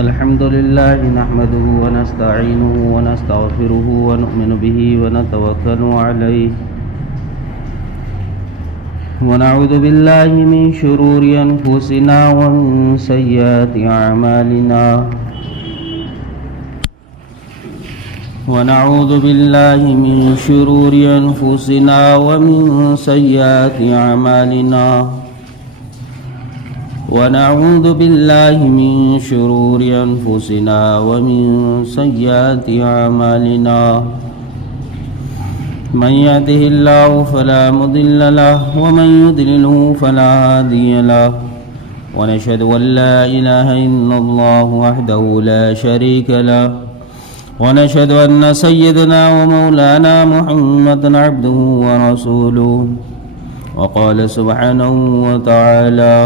الحمد لله نحمده ونستعينه ونستغفره ونؤمن به ونتوكل عليه ونعوذ بالله من شرور أنفسنا ومن سيئات أعمالنا ونعوذ بالله من شرور أنفسنا ومن سيئات أعمالنا ونعوذ بالله من شرور أنفسنا ومن سيئات أعمالنا من يهده الله فلا مضل له ومن يضلله فلا هادي له ونشهد أن لا إله إلا الله وحده لا شريك له ونشهد أن سيدنا ومولانا محمدا عبده ورسوله وقال سبحانه وتعالى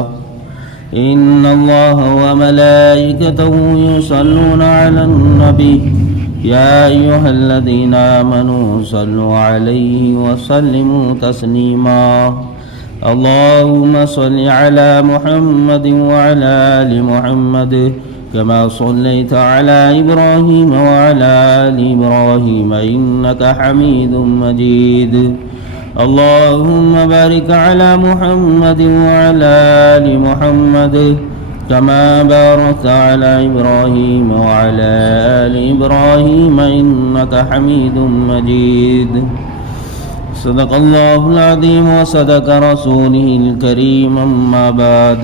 إن الله وملائكته يصلون على النبي يا أيها الذين آمنوا صلوا عليه وسلموا تسليما اللهم صل على محمد وعلى آل محمد كما صليت على إبراهيم وعلى آل إبراهيم إنك حميد مجيد اللهم بارك على محمد وعلى آل محمد كما باركت على إبراهيم وعلى آل إبراهيم إنك حميد مجيد صدق الله العظيم وصدق رسوله الكريم أما بعد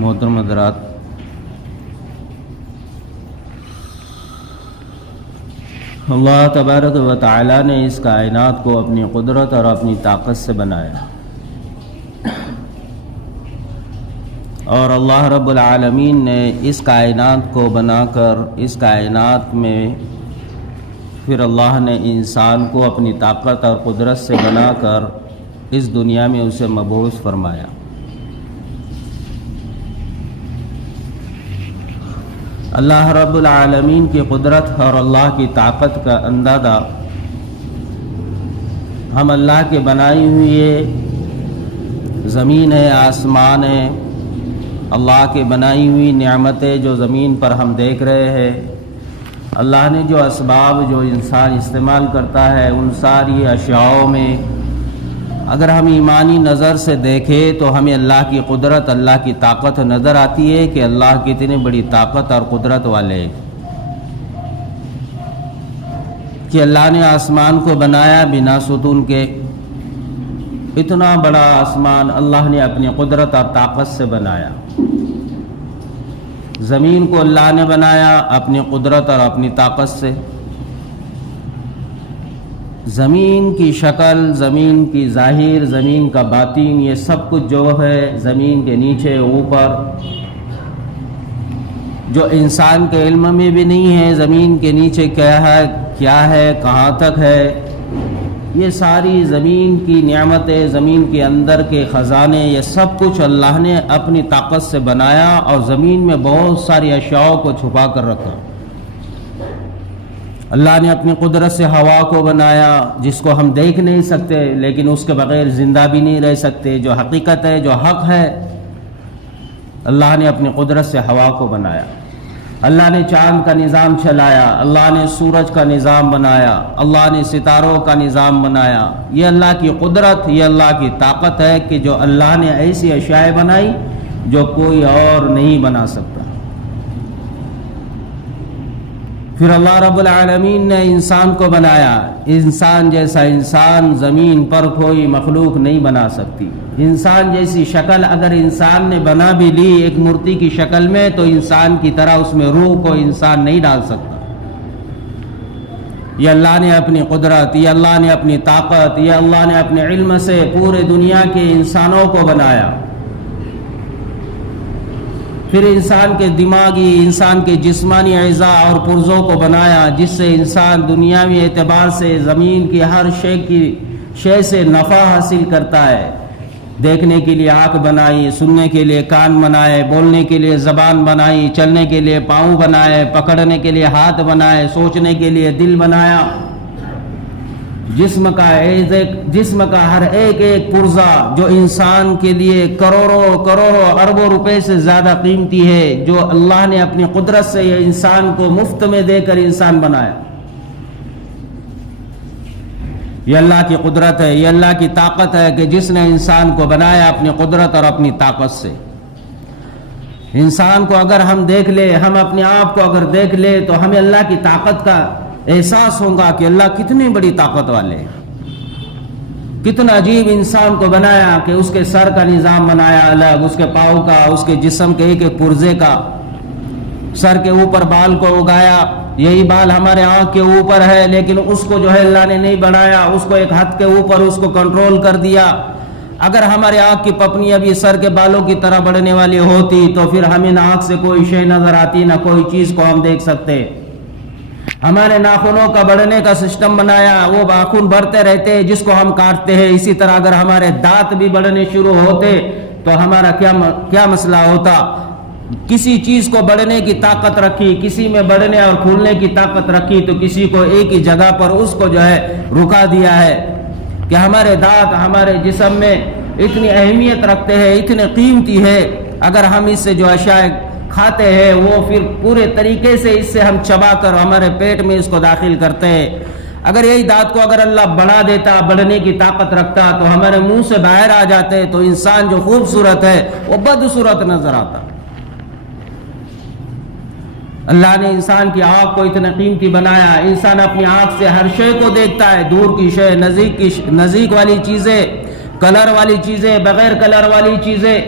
محترم حضرات، اللہ تبارک و تعالی نے اس کائنات کو اپنی قدرت اور اپنی طاقت سے بنایا، اور اللہ رب العالمین نے اس کائنات کو بنا کر اس کائنات میں پھر اللہ نے انسان کو اپنی طاقت اور قدرت سے بنا کر اس دنیا میں اسے مبعوث فرمایا۔ اللہ رب العالمین کی قدرت اور اللہ کی طاقت کا اندازہ ہم اللہ کے بنائی ہوئی زمین ہے، آسمان ہے، اللہ کے بنائی ہوئی نعمتیں جو زمین پر ہم دیکھ رہے ہیں، اللہ نے جو اسباب جو انسان استعمال کرتا ہے، ان ساری اشیاء میں اگر ہم ایمانی نظر سے دیکھیں تو ہمیں اللہ کی قدرت، اللہ کی طاقت نظر آتی ہے کہ اللہ کتنی بڑی طاقت اور قدرت والے، کہ اللہ نے آسمان کو بنایا بنا ستون کے، اتنا بڑا آسمان اللہ نے اپنی قدرت اور طاقت سے بنایا۔ زمین کو اللہ نے بنایا اپنی قدرت اور اپنی طاقت سے۔ زمین کی شکل، زمین کی ظاہر، زمین کا باطن، یہ سب کچھ جو ہے زمین کے نیچے اوپر، جو انسان کے علم میں بھی نہیں ہے زمین کے نیچے کیا ہے کہاں تک ہے، یہ ساری زمین کی نعمتیں، زمین کے اندر کے خزانے، یہ سب کچھ اللہ نے اپنی طاقت سے بنایا، اور زمین میں بہت ساری اشیاء کو چھپا کر رکھا۔ اللہ نے اپنی قدرت سے ہوا کو بنایا، جس کو ہم دیکھ نہیں سکتے لیکن اس کے بغیر زندہ بھی نہیں رہ سکتے، جو حقیقت ہے، جو حق ہے، اللہ نے اپنی قدرت سے ہوا کو بنایا۔ اللہ نے چاند کا نظام چلایا، اللہ نے سورج کا نظام بنایا، اللہ نے ستاروں کا نظام بنایا۔ یہ اللہ کی قدرت، یہ اللہ کی طاقت ہے کہ جو اللہ نے ایسی اشیاء بنائی جو کوئی اور نہیں بنا سکتا۔ پھر اللہ رب العالمین نے انسان کو بنایا، انسان جیسا انسان زمین پر کوئی مخلوق نہیں بنا سکتی۔ انسان جیسی شکل اگر انسان نے بنا بھی لی ایک مورتی کی شکل میں، تو انسان کی طرح اس میں روح کو انسان نہیں ڈال سکتا۔ یہ اللہ نے اپنی قدرت، یہ اللہ نے اپنی طاقت، یہ اللہ نے اپنے علم سے پورے دنیا کے انسانوں کو بنایا۔ پھر انسان کے دماغی، انسان کے جسمانی اعضاء اور پرزوں کو بنایا، جس سے انسان دنیاوی اعتبار سے زمین کی ہر شے سے نفع حاصل کرتا ہے۔ دیکھنے کے لیے آنکھ بنائی، سننے کے لیے کان بنائے، بولنے کے لیے زبان بنائی، چلنے کے لیے پاؤں بنائے، پکڑنے کے لیے ہاتھ بنائے، سوچنے کے لیے دل بنایا۔ جسم کا ہر ایک ایک پرزا جو انسان کے لیے کروڑوں اربوں روپے سے زیادہ قیمتی ہے، جو اللہ نے اپنی قدرت سے یہ انسان کو مفت میں دے کر انسان بنایا، یہ اللہ کی قدرت ہے، یہ اللہ کی طاقت ہے کہ جس نے انسان کو بنایا اپنی قدرت اور اپنی طاقت سے۔ انسان کو اگر ہم دیکھ لے، ہم اپنے آپ کو اگر دیکھ لے تو ہمیں اللہ کی طاقت کا احساس ہوگا کہ اللہ کتنی بڑی طاقت والے ہیں، کتنا عجیب انسان کو بنایا کہ اس کے سر کا نظام بنایا الگ، اس کے پاؤں کا، اس کے جسم کے ایک ایک پرزے کا، سر کے اوپر بال کو اگایا، یہی بال ہمارے آنکھ کے اوپر ہے لیکن اس کو جو ہے اللہ نے نہیں بنایا، اس کو ایک ہاتھ کے اوپر اس کو کنٹرول کر دیا۔ اگر ہمارے آنکھ کی پپنی ابھی سر کے بالوں کی طرح بڑھنے والی ہوتی تو پھر ہمیں نہ آنکھ سے کوئی شے نظر آتی، نہ کوئی چیز کو ہم دیکھ سکتے۔ ہمارے ناخنوں کا بڑھنے کا سسٹم بنایا، وہ ناخن بڑھتے رہتے جس کو ہم کاٹتے ہیں۔ اسی طرح اگر ہمارے دانت بھی بڑھنے شروع ہوتے تو ہمارا کیا مسئلہ ہوتا؟ کسی چیز کو بڑھنے کی طاقت رکھی، کسی میں بڑھنے اور پھولنے کی طاقت رکھی تو کسی کو ایک ہی جگہ پر اس کو جو ہے رکا دیا ہے کہ ہمارے دانت ہمارے جسم میں اتنی اہمیت رکھتے ہیں، اتنے قیمتی ہے۔ اگر ہم اس سے جو اشیاء کھاتے ہیں وہ پھر پورے طریقے سے اس سے ہم چبا کر ہمارے پیٹ میں اس کو داخل کرتے ہیں۔ اگر یہی دانت کو اگر اللہ بڑھا دیتا، بڑھنے کی طاقت رکھتا تو ہمارے منہ سے باہر آ جاتے تو انسان جو خوبصورت ہے وہ بدصورت نظر آتا۔ اللہ نے انسان کی آنکھ کو اتنا قیمتی بنایا، انسان اپنی آنکھ سے ہر شے کو دیکھتا ہے، دور کی شے، نزدیک والی چیزیں، کلر والی چیزیں، بغیر کلر والی چیزیں،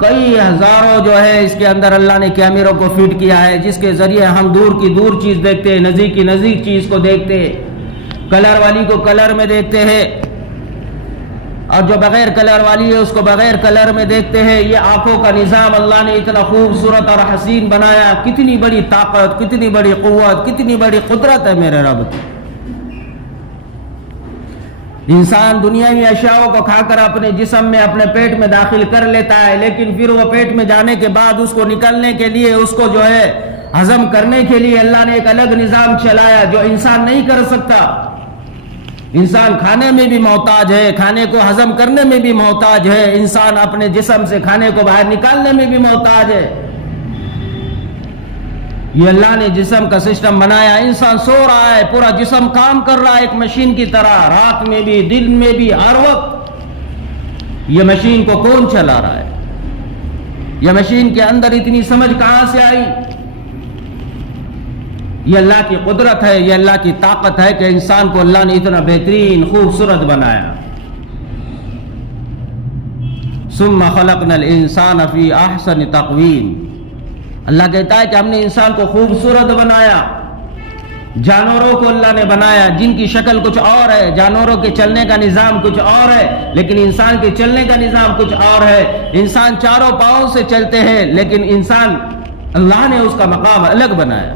کئی ہزاروں جو ہے اس کے اندر اللہ نے کیمروں کو فٹ کیا ہے جس کے ذریعے ہم دور کی دور چیز دیکھتے ہیں، نزدیک کی نزدیک چیز کو دیکھتے ہیں، کلر والی کو کلر میں دیکھتے ہیں اور جو بغیر کلر والی ہے اس کو بغیر کلر میں دیکھتے ہیں۔ یہ آنکھوں کا نظام اللہ نے اتنا خوبصورت اور حسین بنایا، کتنی بڑی طاقت، کتنی بڑی قوت، کتنی بڑی قدرت ہے میرے رب کی۔ انسان دنیاوی اشیاءوں کو کھا کر اپنے جسم میں اپنے پیٹ میں داخل کر لیتا ہے، لیکن پھر وہ پیٹ میں جانے کے بعد اس کو نکلنے کے لیے، اس کو جو ہے ہضم کرنے کے لیے اللہ نے ایک الگ نظام چلایا جو انسان نہیں کر سکتا۔ انسان کھانے میں بھی محتاج ہے، کھانے کو ہضم کرنے میں بھی محتاج ہے، انسان اپنے جسم سے کھانے کو باہر نکالنے میں بھی محتاج ہے۔ یہ اللہ نے جسم کا سسٹم بنایا، انسان سو رہا ہے، پورا جسم کام کر رہا ہے ایک مشین کی طرح، رات میں بھی دن میں بھی ہر وقت۔ یہ مشین کو کون چلا رہا ہے؟ یہ مشین کے اندر اتنی سمجھ کہاں سے آئی؟ یہ اللہ کی قدرت ہے، یہ اللہ کی طاقت ہے کہ انسان کو اللہ نے اتنا بہترین خوبصورت بنایا۔ ثم خلقنا الانسان فی احسن تقویم، اللہ کہتا ہے کہ ہم نے انسان کو خوبصورت بنایا۔ جانوروں کو اللہ نے بنایا جن کی شکل کچھ اور ہے، جانوروں کے چلنے کا نظام کچھ اور ہے لیکن انسان کے چلنے کا نظام کچھ اور ہے۔ انسان چاروں پاؤں سے چلتے ہیں لیکن انسان اللہ نے اس کا مقام الگ بنایا۔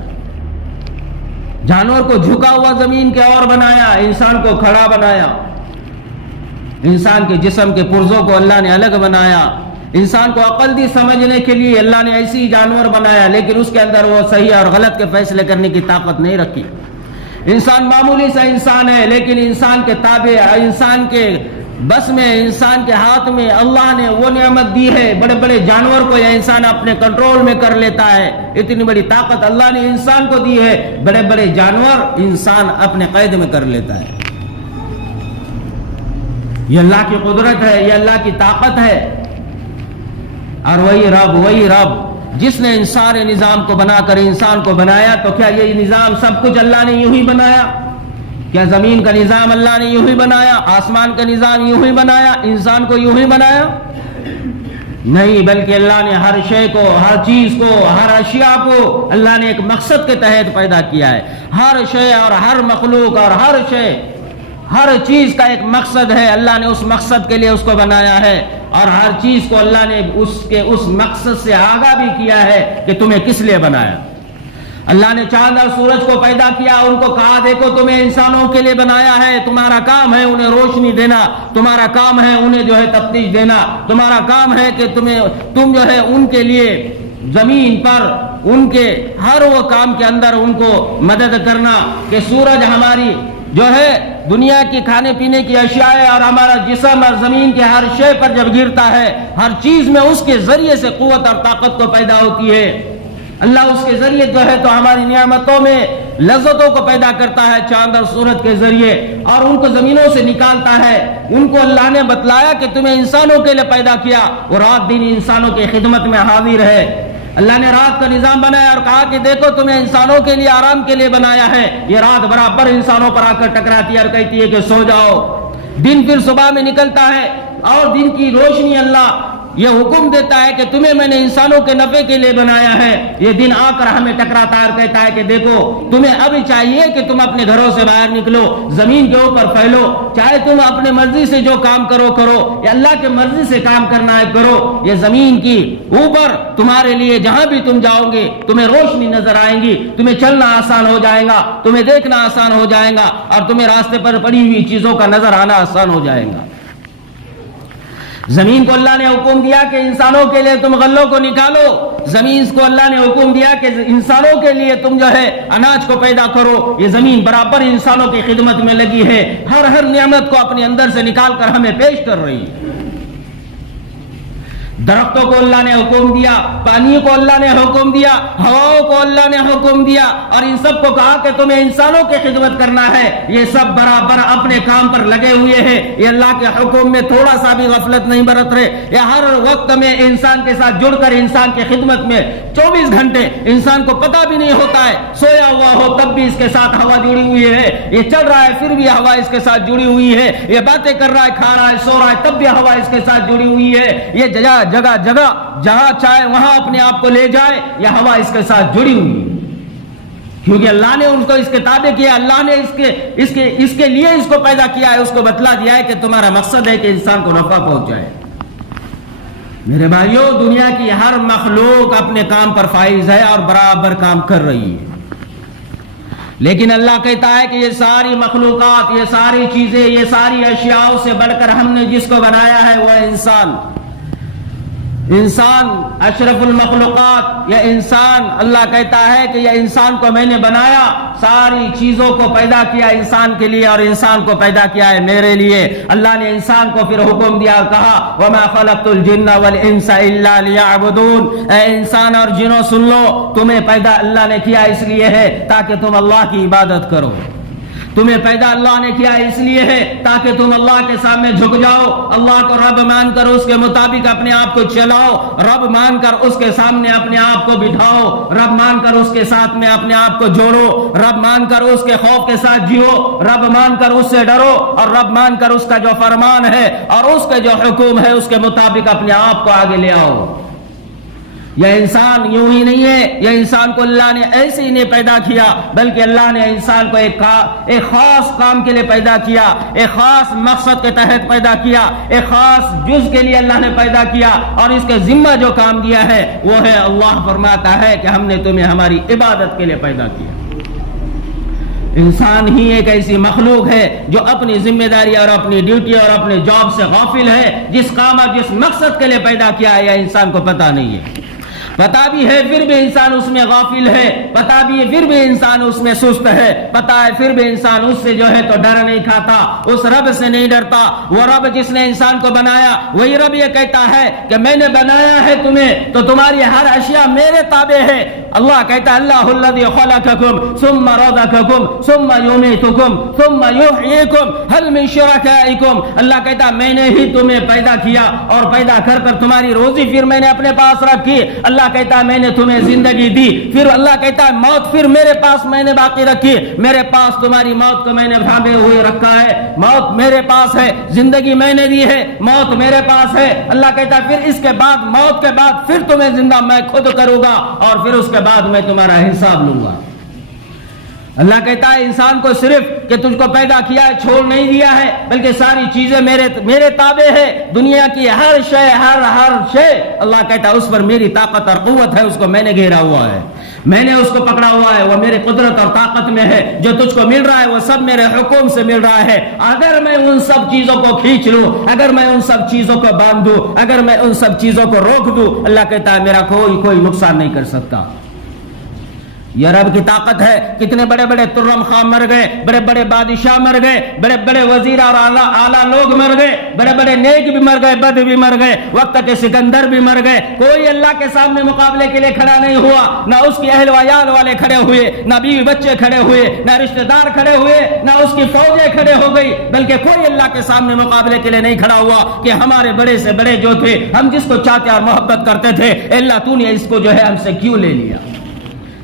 جانور کو جھکا ہوا زمین کے اور بنایا، انسان کو کھڑا بنایا۔ انسان کے جسم کے پرزوں کو اللہ نے الگ بنایا۔ انسان کو عقل دی سمجھنے کے لیے اللہ نے ایسی جانور بنایا لیکن اس کے اندر وہ صحیح اور غلط کے فیصلے کرنے کی طاقت نہیں رکھی۔ انسان معمولی سا انسان ہے لیکن انسان کے تابع، انسان کے بس میں، انسان کے ہاتھ میں اللہ نے وہ نعمت دی ہے، بڑے بڑے جانور کو یہ انسان اپنے کنٹرول میں کر لیتا ہے۔ اتنی بڑی طاقت اللہ نے انسان کو دی ہے، بڑے بڑے جانور انسان اپنے قید میں کر لیتا ہے۔ یہ اللہ کی قدرت ہے، یہ اللہ کی طاقت ہے۔ اور وہی رب جس نے انسان نظام کو بنا کر انسان کو بنایا، تو کیا یہ نظام سب کچھ اللہ نے یوں ہی بنایا؟ کیا زمین کا نظام اللہ نے یوں ہی بنایا؟ آسمان کا نظام یوں ہی بنایا؟ انسان کو یوں ہی بنایا؟ نہیں، بلکہ اللہ نے ہر شے کو، ہر چیز کو، ہر اشیاء کو اللہ نے ایک مقصد کے تحت پیدا کیا ہے۔ ہر شے اور ہر مخلوق اور ہر شے، ہر چیز کا ایک مقصد ہے، اللہ نے اس مقصد کے لیے اس کو بنایا ہے، اور ہر چیز کو اللہ نے اس مقصد سے آگاہ بھی کیا ہے کہ تمہیں کس لیے بنایا۔ اللہ نے چاند اور سورج کو پیدا کیا، ان کو کہا دیکھو تمہیں انسانوں کے لیے بنایا ہے، تمہارا کام ہے انہیں روشنی دینا، تمہارا کام ہے انہیں جو ہے تفتیش دینا، تمہارا کام ہے کہ تم جو ہے ان کے لیے زمین پر ان کے ہر وہ کام کے اندر ان کو مدد کرنا، کہ سورج ہماری جو ہے دنیا کی کھانے پینے کی اشیاء اور ہمارا جسم اور زمین کے ہر شے پر جب گرتا ہے، ہر چیز میں اس کے ذریعے سے قوت اور طاقت کو پیدا ہوتی ہے۔ اللہ اس کے ذریعے جو ہے تو ہماری نعمتوں میں لذتوں کو پیدا کرتا ہے، چاند اور سورج کے ذریعے، اور ان کو زمینوں سے نکالتا ہے۔ ان کو اللہ نے بتلایا کہ تمہیں انسانوں کے لیے پیدا کیا، اور رات دن انسانوں کی خدمت میں حاضر ہے۔ اللہ نے رات کا نظام بنایا اور کہا کہ دیکھو تمہیں انسانوں کے لیے آرام کے لیے بنایا ہے۔ یہ رات برابر انسانوں پر آ کر ٹکراتی ہے اور کہتی ہے کہ سو جاؤ۔ دن پھر صبح میں نکلتا ہے، اور دن کی روشنی اللہ یہ حکم دیتا ہے کہ تمہیں میں نے انسانوں کے نفع کے لیے بنایا ہے۔ یہ دن آ کر ہمیں ٹکراتا ہے اور کہتا ہے کہ دیکھو تمہیں اب چاہیے کہ تم اپنے گھروں سے باہر نکلو، زمین کے اوپر پھیلو، چاہے تم اپنے مرضی سے جو کام کرو یا اللہ کے مرضی سے کام کرنا ہے کرو۔ یہ زمین کی اوپر تمہارے لیے جہاں بھی تم جاؤ گے تمہیں روشنی نظر آئیں گی، تمہیں چلنا آسان ہو جائے گا، تمہیں دیکھنا آسان ہو جائے گا، اور تمہیں راستے پر پڑی ہوئی چیزوں کا نظر آنا آسان ہو جائے گا۔ زمین کو اللہ نے حکم دیا کہ انسانوں کے لیے تم غلوں کو نکالو، زمین کو اللہ نے حکم دیا کہ انسانوں کے لیے تم جو ہے اناج کو پیدا کرو۔ یہ زمین برابر انسانوں کی خدمت میں لگی ہے، ہر نعمت کو اپنے اندر سے نکال کر ہمیں پیش کر رہی ہے۔ درختوں کو اللہ نے حکم دیا، پانی کو اللہ نے حکم دیا، ہواؤں کو اللہ نے حکم دیا، اور ان سب کو کہا کہ تمہیں انسانوں کی خدمت کرنا ہے۔ یہ سب برابر اپنے کام پر لگے ہوئے ہیں، یہ اللہ کے حکم میں تھوڑا سا بھی غفلت نہیں برت رہے۔ یہ ہر وقت میں انسان کے ساتھ جڑ کر انسان کی خدمت میں 24 گھنٹے انسان کو پتہ بھی نہیں ہوتا ہے، سویا ہوا ہو تب بھی اس کے ساتھ ہوا جڑی ہوئی ہے، یہ چل رہا ہے پھر بھی ہوا اس کے ساتھ جڑی ہوئی ہے، یہ باتیں کر رہا ہے، کھا رہا ہے، سو رہا ہے، تب بھی ہوا اس کے ساتھ جڑی ہوئی ہے۔ یہ جگہ جگہ جہاں چاہے وہاں اپنے آپ کو لے جائے، یہ ہوا اس کے ساتھ جڑی ہوئی ہے، کیونکہ اللہ نے ان کو اس کے تابع کیا، اللہ نے اس کے لیے اس کو پیدا کیا ہے، اس کو بتلا دیا ہے کہ تمہارا مقصد ہے کہ انسان کو نفع پہنچ جائے۔ میرے بھائیوں، دنیا کی ہر مخلوق اپنے کام پر فائز ہے اور برابر کام کر رہی ہے، لیکن اللہ کہتا ہے کہ یہ ساری مخلوقات، یہ ساری چیزیں، یہ ساری اشیاء سے بڑھ کر ہم نے جس کو بنایا ہے وہ انسان اشرف المخلوقات، یہ انسان، اللہ کہتا ہے کہ یہ انسان کو میں نے بنایا، ساری چیزوں کو پیدا کیا انسان کے لیے، اور انسان کو پیدا کیا ہے میرے لیے۔ اللہ نے انسان کو پھر حکم دیا اور کہا وَمَا خَلَقْتُ الْجِنَّ وَالْإِنسَ إِلَّا لِيَعْبُدُونَ، اے انسان اور جنوں سن لو، تمہیں پیدا اللہ نے کیا اس لیے ہے تاکہ تم اللہ کی عبادت کرو۔ تمہیں پیدا اللہ نے کیا اس لیے ہے تاکہ تم اللہ کے سامنے جھک جاؤ، اللہ کو رب مان کر اس کے مطابق اپنے آپ کو چلاؤ، رب مان کر اس کے سامنے اپنے آپ کو بٹھاؤ، رب مان کر اس کے ساتھ میں اپنے آپ کو جوڑو، رب مان کر اس کے خوف کے ساتھ جیو، رب مان کر اس سے ڈرو، اور رب مان کر اس کا جو فرمان ہے اور اس کے جو حکم ہے اس کے مطابق اپنے آپ کو آگے لے آؤ۔ یہ انسان یوں ہی نہیں ہے، یہ انسان کو اللہ نے ایسے ہی نہیں پیدا کیا، بلکہ اللہ نے انسان کو ایک خاص کام کے لیے پیدا کیا، ایک خاص مقصد کے تحت پیدا کیا، ایک خاص جز کے لیے اللہ نے پیدا کیا، اور اس کے ذمہ جو کام دیا ہے وہ ہے، اللہ فرماتا ہے کہ ہم نے تمہیں ہماری عبادت کے لیے پیدا کیا۔ انسان ہی ایک ایسی مخلوق ہے جو اپنی ذمہ داری اور اپنی ڈیوٹی اور اپنے جاب سے غافل ہے، جس کام اور جس مقصد کے لیے پیدا کیا ہے یہ انسان کو پتہ نہیں ہے، پتا بھی ہے پھر بھی انسان اس میں غافل ہے، پتا بھی ہے پھر بھی انسان اس میں سست ہے، پتا ہے پھر بھی انسان اس سے جو ہے تو ڈر نہیں کھاتا، اس رب سے نہیں ڈرتا۔ وہ رب جس نے انسان کو بنایا وہی رب یہ کہتا ہے کہ میں نے بنایا ہے تمہیں تو تمہاری ہر اشیاء میرے تابع ہے۔ اللہ کہتا ہے اللہ الذی خلقکم ثم رزقکم ثم یمیتکم ثم یحییکم هل من شرکائکم، اللہ کہتا ہے میں نے ہی تمہیں پیدا کیا اور پیدا کر کر تمہاری روزی پھر میں نے اپنے پاس رکھی، اللہ کہتا ہے میں نے تمہیں زندگی دی، پھر اللہ کہتا ہے موت پھر میرے پاس میں نے باقی رکھی، میرے پاس تمہاری موت کو میں نے تھامے ہوئے رکھا ہے، موت میرے پاس ہے، زندگی میں نے دی ہے، موت میرے پاس ہے۔ اللہ کہتا ہے پھر اس کے بعد موت کے بعد پھر تمہیں زندہ میں خود کروں گا، اور پھر اس کے بعد میں تمہارا حساب لوں گا۔ اللہ کہتا ہے انسان کو صرف کہ تجھ کو پیدا کیا ہے چھوڑ نہیں دیا ہے، بلکہ ساری چیزیں میرے تابع ہے، دنیا کی ہر شے ہر شے اللہ کہتا ہے اس پر میری طاقت اور قوت ہے، اس کو میں نے گھیرا ہوا ہے، میں نے اس کو پکڑا ہوا ہے، وہ میرے قدرت اور طاقت میں ہے، جو تجھ کو مل رہا ہے وہ سب میرے حکم سے مل رہا ہے۔ اگر میں ان سب چیزوں کو کھینچ لوں، اگر میں ان سب چیزوں کو باندھ دوں، اگر میں ان سب چیزوں کو روک دوں، اللہ کہتا ہے میرا کوئی نقصان نہیں کر سکتا۔ یہ رب کی طاقت ہے. کتنے بڑے بڑے ترم خان مر گئے, بڑے بڑے بادشاہ مر گئے, بڑے بڑے وزیر اور اعلیٰ لوگ مر گئے, بڑے بڑے نیک بھی مر گئے, بد بھی مر گئے, وقت کے سکندر بھی مر گئے. کوئی اللہ کے سامنے مقابلے کے لیے کھڑا نہیں ہوا. نہ اس کی اہل و عیال والے کھڑے ہوئے, نہ بیوی بچے کھڑے ہوئے, نہ رشتہ دار کھڑے ہوئے, نہ اس کی فوجیں کھڑے ہو گئی, بلکہ کوئی اللہ کے سامنے مقابلے کے لیے نہیں کھڑا ہوا کہ ہمارے بڑے سے بڑے جو تھے, ہم جس کو چاہتے اور محبت کرتے تھے, اللہ تو نے اس کو جو ہے ہم سے کیوں لے لیا.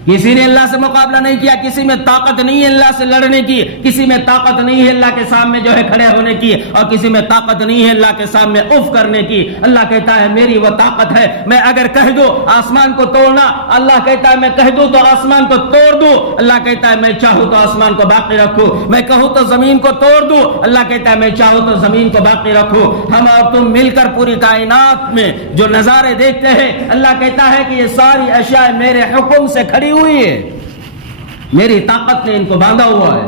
کسی نے اللہ سے مقابلہ نہیں کیا, کسی میں طاقت نہیں ہے اللہ سے لڑنے کی, کسی میں طاقت نہیں ہے اللہ کے سامنے جو ہے کھڑے ہونے کی, اور کسی میں طاقت نہیں ہے اللہ کے سامنے اف کرنے کی. اللہ کہتا ہے میری وہ طاقت ہے, میں اگر کہہ دوں آسمان کو توڑنا, اللہ کہتا ہے میں کہہ دوں تو آسمان کو توڑ دوں. اللہ کہتا ہے میں چاہوں تو آسمان کو باقی رکھوں, میں کہوں تو زمین کو توڑ دوں. اللہ کہتا ہے میں چاہوں تو زمین کو باقی رکھوں. ہم اور تم مل کر پوری کائنات میں جو نظارے دیکھتے ہیں, اللہ کہتا ہے کہ یہ ساری اشیاء میرے حکم سے کھڑی ہوئی ہے, میری طاقت نے ان کو باندھا ہوا ہے.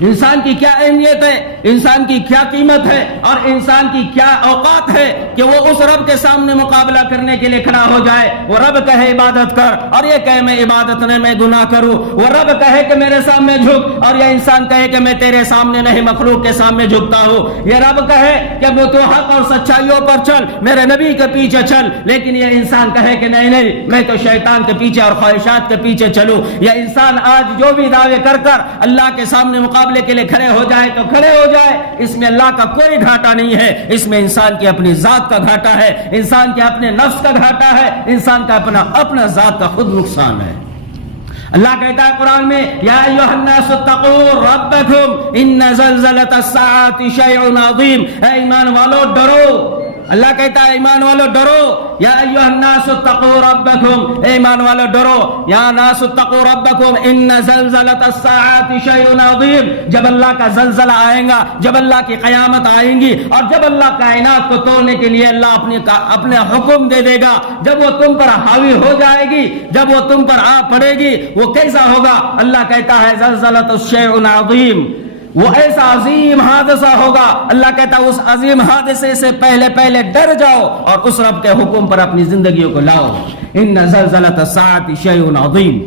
انسان کی کیا اہمیت ہے, انسان کی کیا قیمت ہے, اور انسان کی کیا اوقات ہے کہ وہ اس رب کے سامنے مقابلہ کرنے کے لیے کھڑا ہو جائے. وہ رب کہے عبادت کر, اور یہ کہے میں عبادت نہیں, میں گناہ کروں. وہ رب کہے کہ میرے سامنے جھک, اور یہ انسان کہے کہ میں تیرے سامنے نہیں مخلوق کے سامنے جھکتا ہوں. یہ رب کہے کہ وہ تو حق اور سچائیوں پر چل, میرے نبی کے پیچھے چل, لیکن یہ انسان کہے کہ نہیں نہیں, میں تو شیطان کے پیچھے اور خواہشات کے پیچھے چلوں. یہ انسان آج جو بھی دعوے کر کر اللہ کے سامنے مقابلے کے لیے کھڑے ہو جائے تو کھڑے ہو جائے, اس میں اللہ کا کوئی گھاٹا نہیں ہے. اس میں انسان کی اپنی ذات کا گھاٹا ہے, انسان کے اپنے نفس کا گھاٹا ہے, انسان کا اپنا ذات کا خود نقصان ہے. اللہ کہتا ہے قرآن میں یا ایھا الناس اتقوا ربکم ان زلزلۃ الساعۃ شیء عظیم. اے ایمان والو ڈرو, اللہ کہتا ہے ایمان والو ڈرو. یا ایھا الناس اتقوا ربکم, اے ایمان والو ڈرو. یا ناس اتقوا ربکم ان زلزلۃ الساعۃ شیء عظیم. جب اللہ کا زلزلہ آئے گا, جب اللہ کی قیامت آئیں گی, اور جب اللہ کائنات کو توڑنے کے لیے اللہ اپنے حکم دے دے گا, جب وہ تم پر حاوی ہو جائے گی, جب وہ تم پر آ پڑے گی, وہ کیسا ہوگا؟ اللہ کہتا ہے زلزلۃ الشیء عظیم, وہ ایسا عظیم حادثہ ہوگا. اللہ کہتا ہے اس عظیم حادثے سے پہلے ڈر جاؤ اور اس رب کے حکم پر اپنی زندگیوں کو لاؤ. ان زلزلۃ الساعۃ شیء عظیم,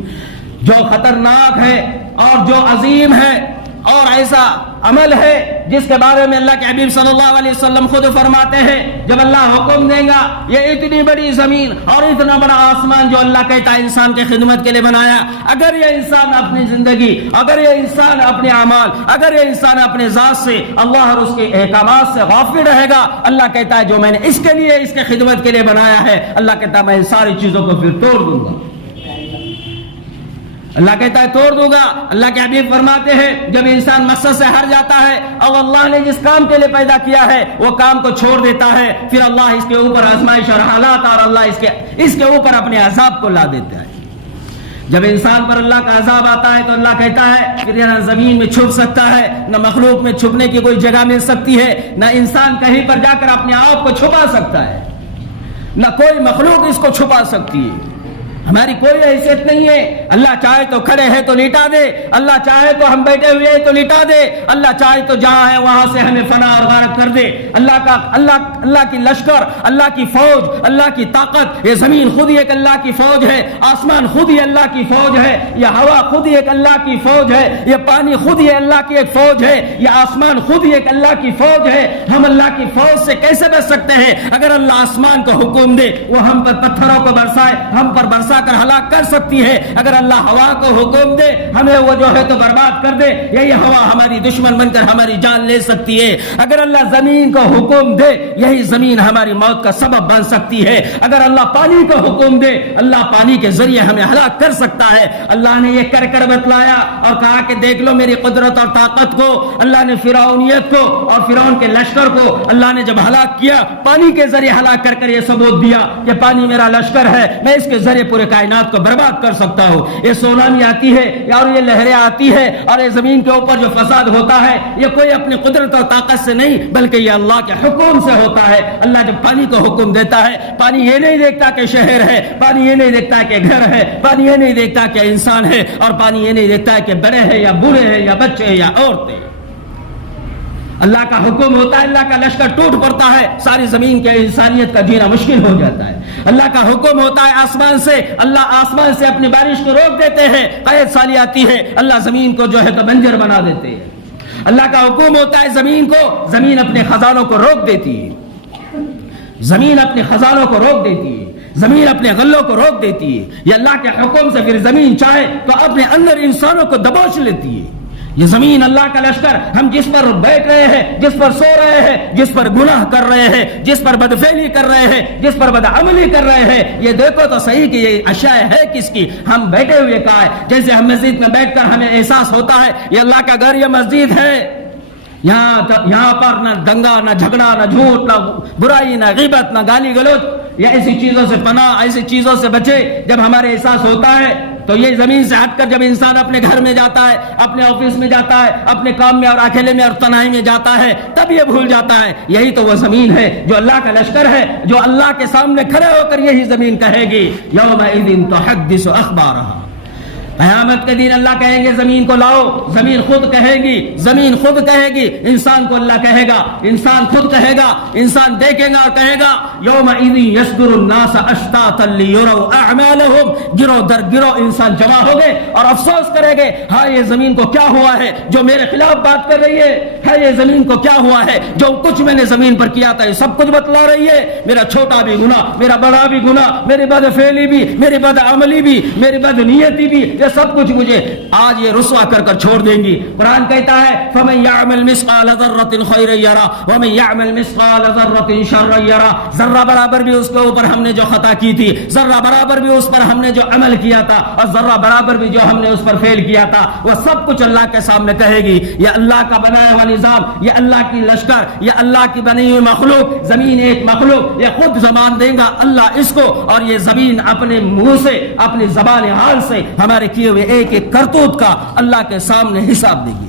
جو خطرناک ہے اور جو عظیم ہے, اور ایسا عمل ہے جس کے بارے میں اللہ کے حبیب صلی اللہ علیہ وسلم خود فرماتے ہیں جب اللہ حکم دے گا, یہ اتنی بڑی زمین اور اتنا بڑا آسمان جو اللہ کہتا ہے انسان کی خدمت کے لیے بنایا, اگر یہ انسان اپنی زندگی, اگر یہ انسان اپنے اعمال, اگر یہ انسان اپنے ذات سے اللہ اور اس کے احکامات سے غافل رہے گا, اللہ کہتا ہے جو میں نے اس کے لیے, اس کے خدمت کے لیے بنایا ہے, اللہ کہتا ہے میں ان ساری چیزوں کو پھر توڑ دوں گا. اللہ کہتا ہے توڑ دوں گا. اللہ کے حبیب فرماتے ہیں جب انسان مقصد سے ہٹ جاتا ہے اور اللہ نے جس کام کے لیے پیدا کیا ہے وہ کام کو چھوڑ دیتا ہے, پھر اللہ اس کے اوپر آزمائش اور حالات اور اللہ اس کے اوپر اپنے عذاب کو لا دیتا ہے. جب انسان پر اللہ کا عذاب آتا ہے تو اللہ کہتا ہے پھر نہ زمین میں چھپ سکتا ہے, نہ مخلوق میں چھپنے کی کوئی جگہ مل سکتی ہے, نہ انسان کہیں پر جا کر اپنے آپ کو چھپا سکتا ہے, نہ کوئی مخلوق اس کو چھپا سکتی ہے. ہماری کوئی حیثیت نہیں ہے. اللہ چاہے تو کھڑے ہے تو لٹا دے, اللہ چاہے تو ہم بیٹھے ہوئے ہیں تو لٹا دے, اللہ چاہے تو جہاں ہے وہاں سے ہمیں فنا اور غارت کر دے. اللہ کی لشکر, اللہ کی فوج, اللہ کی طاقت, یہ زمین خود ہی ایک اللہ کی فوج ہے, آسمان خود ہی اللہ کی فوج ہے, یہ ہوا خود ہی ایک اللہ کی فوج ہے, یہ پانی خود ہی اللہ کی ایک فوج ہے, یہ آسمان خود ہی ایک اللہ کی فوج ہے. ہم اللہ کی فوج سے کیسے بچ سکتے ہیں؟ اگر اللہ آسمان کو حکم دے وہ ہم پر پتھروں کو برسائے, ہم پر برسا کر ہلاک کر سکتی ہے. اگر اللہ ہوا کو حکم دے ہمیں وہ جو ہے تو برباد کر دے, یہی ہوا ہماری دشمن بن کر ہماری جان لے سکتی ہے. اگر اللہ زمین کو حکم دے یہی زمین ہماری موت کا سبب بن سکتی ہے. اگر اللہ پانی کو حکم دے اللہ پانی کے ذریعے ہمیں ہلاک کر سکتا ہے. اللہ نے یہ کر بتلایا اور کہا کہ دیکھ لو میری قدرت اور طاقت کو. اللہ نے فرعونیت کو اور فرعون کے لشکر کو اللہ نے جب ہلاک کیا پانی کے ذریعے ہلاک کر کر یہ ثبوت دیا کہ پانی میرا لشکر ہے, میں اس کے ذریعے پورے کائنات کو برباد کر سکتا ہوں. یہ سونامی آتی ہے اور یہ لہریں آتی ہے اور یہ زمین کے اوپر جو فساد ہوتا ہے یہ کوئی اپنی قدرت اور طاقت سے نہیں بلکہ یہ اللہ کے حکم سے ہوتا ہے. اللہ جب پانی کو حکم دیتا ہے, پانی یہ نہیں دیکھتا کہ شہر ہے, پانی یہ نہیں دیکھتا کہ گھر ہے, پانی یہ نہیں دیکھتا کہ انسان ہے, اور پانی یہ نہیں دیکھتا کہ بڑے ہیں یا بوڑھے ہیں یا بچے ہیں یا عورتیں. اللہ کا حکم ہوتا ہے، اللہ کا لشکر ٹوٹ پڑتا ہے، ساری زمین کے انسانیت کا جینا مشکل ہو جاتا ہے۔ اللہ کا حکم ہوتا ہے آسمان سے، اللہ آسمان سے اپنی بارش کو روک دیتے ہیں، قحط سالی آتی ہے، اللہ زمین کو جو ہے تو بنجر بنا دیتے ہیں۔ اللہ کا حکم ہوتا ہے زمین کو، زمین اپنے خزانوں کو روک دیتی ہے، زمین اپنے خزانوں کو روک دیتی ہے، زمین اپنے غلوں کو روک دیتی ہے۔ یہ اللہ کے حکم سے پھر زمین چاہے تو اپنے اندر انسانوں کو دبوچ لیتی ہے۔ یہ زمین اللہ کا لشکر، ہم جس پر بیٹھ رہے ہیں، جس پر سو رہے ہیں، جس پر گناہ کر رہے ہیں، جس پر بدفعلی کر رہے ہیں، جس پر بدعملی کر رہے ہیں، یہ دیکھو تو صحیح کہ یہ اشیاء ہے کس کی؟ ہم بیٹھے ہوئے کا ہے۔ جیسے ہم مسجد میں بیٹھ کر ہمیں احساس ہوتا ہے یہ اللہ کا گھر، یہ مسجد ہے، یہاں پر نہ دنگا، نہ جھگڑا، نہ جھوٹ، نہ برائی، نہ غیبت، نہ گالی گلوچ، یا ایسی چیزوں سے پناہ، ایسی چیزوں سے بچے۔ جب ہمارے احساس ہوتا ہے تو یہ زمین سے ہٹ کر جب انسان اپنے گھر میں جاتا ہے، اپنے آفس میں جاتا ہے، اپنے کام میں اور اکیلے میں اور تنہائی میں جاتا ہے، تب یہ بھول جاتا ہے یہی تو وہ زمین ہے جو اللہ کا لشکر ہے، جو اللہ کے سامنے کھڑے ہو کر یہی زمین کہے گی یومئذ تحدث اخبارها۔ قیامت کے دن اللہ کہیں گے زمین کو لاؤ، زمین خود کہے گی، زمین خود کہے گی، انسان کو اللہ کہے گا، انسان خود کہے گا، انسان دیکھے گا اور کہے گا یومئذ یصدر الناس اشتاتا لیروا اعمالهم، گرو در گرو انسان جمع ہو گئے اور افسوس کرے گے ہاں یہ زمین کو کیا ہوا ہے جو میرے خلاف بات کر رہی ہے یہ زمین کو کیا ہوا ہے جو کچھ میں نے زمین پر کیا تھا یہ سب کچھ بتلا رہی ہے، میرا چھوٹا بھی گناہ، میرا بڑا بھی گناہ، میری بدفعلی بھی، میری بدعملی بھی، میری بدنیتی بھی، سب کچھ مجھے آج یہ رسوا کر کر چھوڑ دیں گی۔ قرآن کہتا ہے فَمَن يَعْمَلْ مِثْقَالَ ذَرَّةٍ خَيْرًا يَرَهُ وَمَن يَعْمَلْ مِثْقَالَ ذَرَّةٍ شَرًّا يَرَهُ۔ ذرہ برابر بھی اس کے اوپر ہم نے جو خطا کی تھی، ذرہ برابر بھی اس پر ہم نے جو عمل کیا تھا، اور ذرہ برابر بھی جو ہم نے اس پر فیل کیا تھا، وہ سب کچھ اللہ کے سامنے کہے گی۔ یہ اللہ کا بنایا ہوا نظام، یہ اللہ کی لشکر، یہ اللہ کی بنی ہوئی مخلوق، زمین ایک مخلوق، یہ خود زبان دے گا اللہ اس کو، اور یہ زمین اپنے منہ سے، اپنی زبان حال سے ہمارے کیے ہوئے ایک ایک کرتوت کا اللہ کے سامنے حساب دے گی۔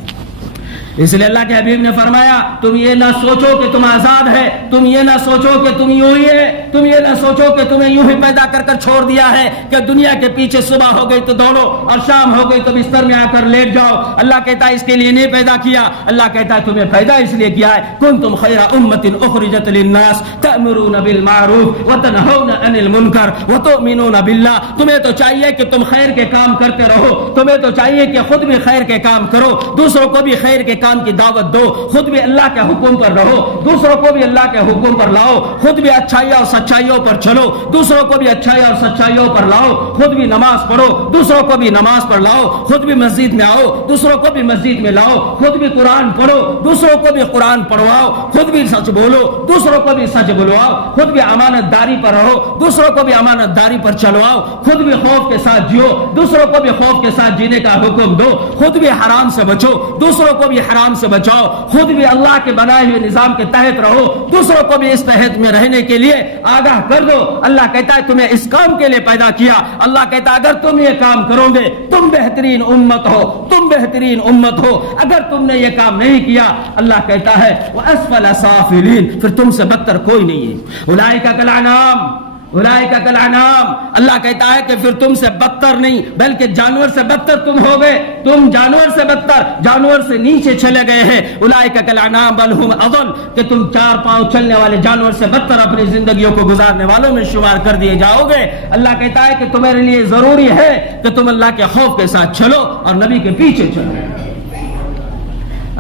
اس لیے اللہ کے حبیب نے فرمایا تم یہ نہ سوچو کہ تم آزاد ہے، تم یہ نہ سوچو کہ تم یوں ہی ہے، تم یہ نہ سوچو کہ تمہیں یوں ہی پیدا کر کر چھوڑ دیا ہے کہ دنیا کے پیچھے صبح ہو گئی تو دوڑو اور شام ہو گئی تو بستر میں آ کر لیٹ جاؤ۔ اللہ کہتا ہے اس کے لیے نہیں پیدا کیا، اللہ کہتا ہے تمہیں پیدا اس لیے کیا ہے کنتم خیر امۃ اخرجت للناس تأمرون بالمعروف وتنہون عن المنکر وتؤمنون باللہ۔ تمہیں تو چاہیے کہ تم خیر کے کام کرتے رہو، تمہیں تو چاہیے کہ خود بھی خیر کے کام کرو، دوسروں کو بھی خیر کے کام کی دعوت دو، خود بھی اللہ کے حکم پر رہو، دوسروں کو بھی اللہ کے حکم پر لاؤ، خود بھی اچھائی اور سچائیوں پر چلو، دوسروں کو بھی اچھائی اور سچائیوں پر لاؤ، خود بھی نماز پڑھو، دوسروں کو بھی نماز پر لاؤ، خود بھی مسجد میں آؤ، دوسروں کو بھی مسجد میں لاؤ، خود بھی قرآن پڑھو، دوسروں کو بھی قرآن پڑھواؤ، خود بھی سچ بولو، دوسروں کو بھی سچ بلواؤ، خود بھی امانت داری پر رہو، دوسروں کو بھی امانت داری پر چلواؤ، خود بھی خوف کے ساتھ جیو، دوسروں کو بھی خوف کے ساتھ جینے کا حکم دو، خود بھی حرام سے بچو، دوسروں کو بھی حرام سے بچاؤ، خود بھی اللہ کے بنائے ہوئے نظام کے تحت رہو، دوسروں کو بھی اس تحت میں رہنے کے لیے آگاہ کر دو۔ اللہ کہتا ہے تمہیں اس کام کے لیے پیدا کیا، اللہ کہتا ہے اگر تم یہ کام کرو گے تم بہترین امت ہو، تم بہترین امت ہو، اگر تم نے یہ کام نہیں کیا اللہ کہتا ہے وَأَسْفَلَ سَافِلِينَ، پھر تم سے بدتر کوئی نہیں ہے۔ اولئک کالانعام، اولئک کالانعام، اللہ کہتا ہے کہ پھر تم سے بدتر نہیں بلکہ جانور سے بدتر تم ہو گئے، تم جانور سے بدتر، جانور سے نیچے چلے گئے ہیں۔ اولئک کالانعام بل هم اضل، کہ تم چار پاؤں چلنے والے جانور سے بدتر اپنی زندگیوں کو گزارنے والوں میں شمار کر دیے جاؤ گے۔ اللہ کہتا ہے کہ تمہارے لیے ضروری ہے کہ تم اللہ کے خوف کے ساتھ چلو اور نبی کے پیچھے چلو۔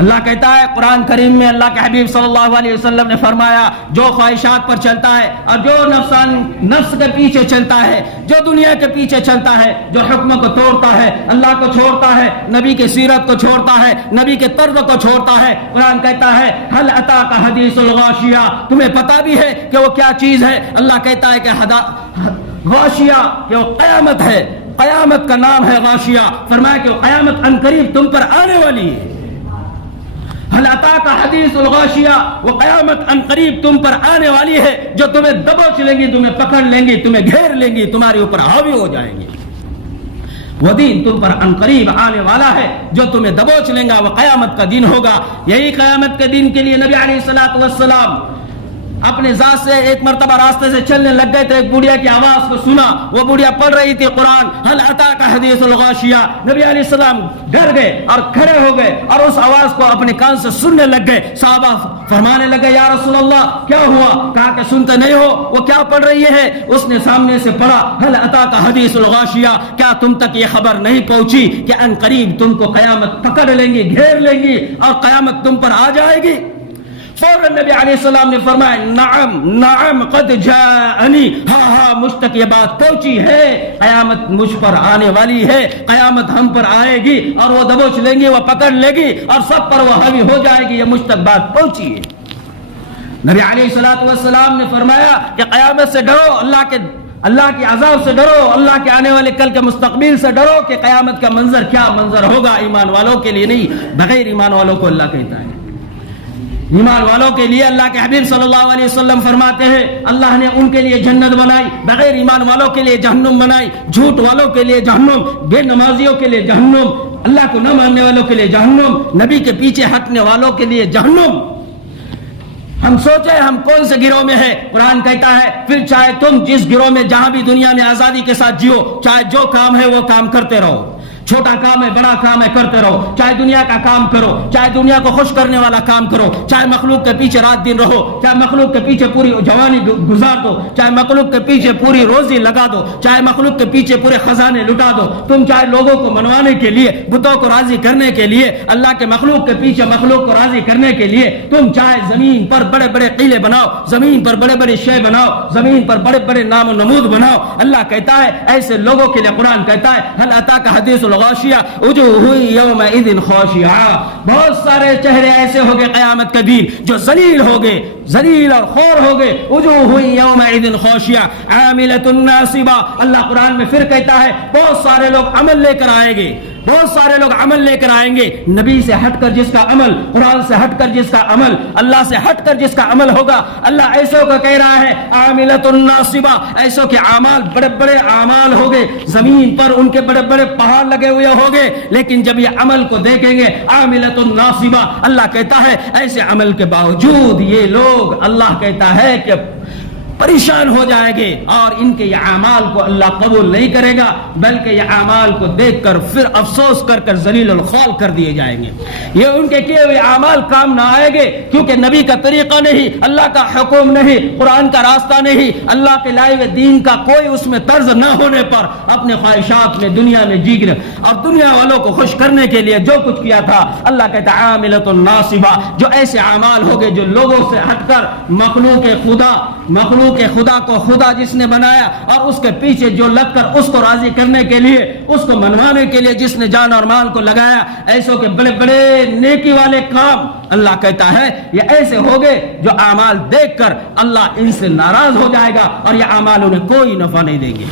اللہ کہتا ہے قرآن کریم میں اللہ کے حبیب صلی اللہ علیہ وسلم نے فرمایا جو خواہشات پر چلتا ہے اور جو نفس کے پیچھے چلتا ہے، جو دنیا کے پیچھے چلتا ہے، جو حکم کو توڑتا ہے، اللہ کو چھوڑتا ہے، نبی کے سیرت کو چھوڑتا ہے، نبی کے طرز کو چھوڑتا ہے، قرآن کہتا ہے هل اتاک حدیث الغاشیہ، تمہیں پتا بھی ہے کہ وہ کیا چیز ہے؟ اللہ کہتا ہے کہ غاشیہ کہ وہ قیامت ہے، قیامت کا نام ہے غاشیہ، فرمایا کہ وہ قیامت عنقریب تم پر آنے والی ہے۔ هل اتاک حدیث الغاشیہ، وہ قیامت عنقریب تم پر آنے والی ہے جو تمہیں دبوچ لیں گی، تمہیں پکڑ لیں گی، تمہیں گھیر لیں گی، تمہارے اوپر حاوی ہو جائیں گے۔ وہ دن تم پر عنقریب آنے والا ہے جو تمہیں دبوچ لیں گا، وہ قیامت کا دن ہوگا۔ یہی قیامت کے دن کے لیے نبی علیہ الصلوۃ والسلام اپنے ذات سے ایک مرتبہ راستے سے چلنے لگ گئے تو ایک بڑھیا کی آواز کو سنا. وہ بڑھیا پڑھ رہی تھی قرآن. هل اتاک حدیث الغاشیہ. نبی علیہ السلام ڈر گئے اور کھڑے ہو گئے اور اس آواز کو اپنے کان سے سننے لگ گئے. صحابہ فرمانے لگے یا رسول اللہ کیا ہوا؟ کہا کہ سنتے نہیں ہو وہ کیا پڑھ رہی ہے؟ اس نے سامنے سے پڑھا هل اتاک حدیث الغاشیہ. کیا تم تک یہ خبر نہیں پہنچی کہ ان قریب تم کو قیامت پکڑ لیں گی, گھیر لیں گی اور قیامت تم پر آ جائے گی؟ فوراً نبی علیہ السلام نے فرمایا نعم نعم قد جاءنی. ہاں ہاں مجھ تک یہ بات پہنچی ہے, قیامت مجھ پر آنے والی ہے, قیامت ہم پر آئے گی اور وہ دبوچ لیں گی, وہ پکڑ لے گی اور سب پر وہ حاوی ہو جائے گی. یہ مجھ تک بات پہنچی ہے. نبی علیہ السلام نے فرمایا کہ قیامت سے ڈرو, اللہ کے عذاب سے ڈرو, اللہ کے آنے والے کل کے مستقبل سے ڈرو کہ قیامت کا منظر کیا منظر ہوگا. ایمان والوں کے لیے نہیں, بغیر ایمان والوں کو اللہ کہتا ہے. ایمان والوں کے لیے اللہ کے حبیب صلی اللہ علیہ وسلم فرماتے ہیں اللہ نے ان کے لیے جنت بنائی, بغیر ایمان والوں کے لیے جہنم بنائی. جھوٹ والوں کے لیے جہنم, بے نمازیوں کے لیے جہنم, اللہ کو نہ ماننے والوں کے لیے جہنم, نبی کے پیچھے ہٹنے والوں کے لیے جہنم. ہم سوچیں ہم کون سے گروہ میں ہیں. قرآن کہتا ہے پھر چاہے تم جس گروہ میں جہاں بھی دنیا میں آزادی کے ساتھ جیو, چاہے جو کام ہے وہ کام کرتے رہو, چھوٹا کام ہے بڑا کام ہے کرتے رہو, چاہے دنیا کا کام کرو, چاہے دنیا کو خوش کرنے والا کام کرو, چاہے مخلوق کے پیچھے رات دن رہو, چاہے مخلوق کے پیچھے پوری جوانی گزار دو, چاہے مخلوق کے پیچھے پوری روزی لگا دو, چاہے مخلوق کے پیچھے پورے خزانے لٹا دو. تم چاہے لوگوں کو منوانے کے لیے, بتوں کو راضی کرنے کے لیے, اللہ کے مخلوق کے پیچھے مخلوق کو راضی کرنے کے لیے تم چاہے زمین پر بڑے بڑے قلعے بناؤ, زمین پر بڑے بڑے شے بناؤ, زمین پر بڑے بڑے نام و نمود بناؤ. اللہ کہتا ہے ایسے لوگوں کے لیے قرآن کہتا ہے هل اتاک حدیث الغاشیہ وجوہ یومئذ خاشعہ. بہت سارے چہرے ایسے ہو گئے قیامت کے دن جو ذلیل ہو گئے, ذلیل اور خور ہو گئے. وجوہ یومئذ خاشعہ عاملۃ ناصبہ. اللہ قرآن میں پھر کہتا ہے بہت سارے لوگ عمل لے کر آئیں گے, بہت سارے لوگ عمل لے کر آئیں گے. نبی سے ہٹ کر جس کا عمل, قرآن سے ہٹ کر جس کا عمل, اللہ سے ہٹ کر جس کا عمل ہوگا, اللہ ایسوں کو کہہ رہا ہے عاملۃ ناصبہ. ایسوں کے اعمال بڑے بڑے اعمال ہو گئے, زمین پر ان کے بڑے بڑے پہاڑ لگے ہوئے ہو گئے, لیکن جب یہ عمل کو دیکھیں گے عاملۃ ناصبہ. اللہ کہتا ہے ایسے عمل کے باوجود یہ لوگ, اللہ کہتا ہے کہ پریشان ہو جائیں گے اور ان کے یہ اعمال کو اللہ قبول نہیں کرے گا, بلکہ یہ اعمال کو دیکھ کر پھر افسوس کر کر ذلیل الخوال کر دیے جائیں گے. یہ ان کے کیے ہوئے اعمال کام نہ آئیں گے, کیونکہ نبی کا طریقہ نہیں, اللہ کا حکم نہیں, قرآن کا راستہ نہیں, اللہ کے لائے ہوئے دین کا کوئی اس میں طرز نہ ہونے پر اپنے خواہشات میں دنیا میں جی گئے اور دنیا والوں کو خوش کرنے کے لیے جو کچھ کیا تھا. اللہ کہتا ہے عاملۃ ناصبہ, جو ایسے اعمال ہو گئے جو لوگوں سے ہٹ کر مخلوق کے خدا کو خدا جس نے بنایا اور اس کے پیچھے جو لگ کر اس کو راضی کرنے کے لیے, اس کو منوانے کے لیے جس نے جان اور مال کو لگایا, ایسوں کے بڑے بڑے نیکی والے کام. اللہ کہتا ہے یہ ایسے ہو گئے جو اعمال دیکھ کر اللہ ان سے ناراض ہو جائے گا اور یہ اعمال انہیں کوئی نفع نہیں دیں گے,